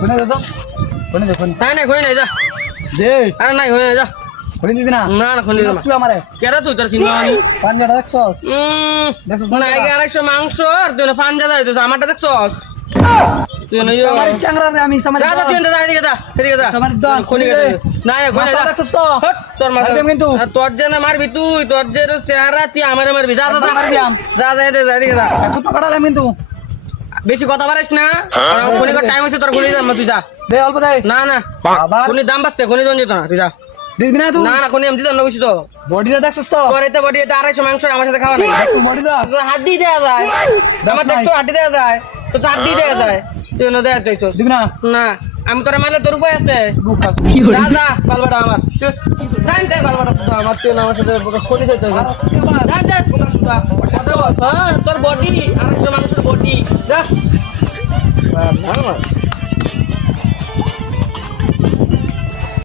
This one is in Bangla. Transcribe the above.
কোনে দে তো কোনে দে কোনে তাই নাই খুনি নাই যা দে আরে নাই খুনি নাই যা কোনে দিবি না না না খুনি না তুই আমারে কেডা তুই তোর চিন্তা আমি পাঞ্জাটা দেখছস দেখছস না আগে 250 মাংস আর তুই না পাঞ্জা দাইছস আমারটা দেখছস তুই না আমার চাংরা রে আমি সামারি যা যা তুই যা এদিকে যা এদিকে যা সামারি দন খুনি রে না খুনি যা দেখছস তো হট তোর মাথা মারবে কিন্তু। আর তোর যে না মারবি তুই তোর যে চেহারা তুই আমারে মারবি যা যা যা মারবিয়াম। যা যা এদিকে যা এখন তো কাটালাম কিন্তু বেশি কথা পারিস না খুনি কো টাইম আছে তোর খুনি যা তুই যা দে অল্প দে না না আবার খুনি দাম বাড়ছে খুনি জন যেত না তুই যা দিবি না তুই না না খুনি আমি দিতাম না বুঝছি তো বডিটা দেখছস তো তোর এতে বডি এতে 250 মাংস আমার সাথে খাওয়া নাই দেখছস বডিটা তোর হাড্ডি দেয়া যায় আমার দেখ তো হাড্ডি দেয়া যায় তো তোর হাড্ডি দেয়া যায় তুই না দেয়া চাইছস দিবি না না আমি তোরা মারলে তোর উপায় আছে যা যা বালবাটা আমার জান দে বালবাটা তো আমার তুই না আমার সাথে খুনি চাইছস যা যা তোর বডি 250 মাংসের বডি যা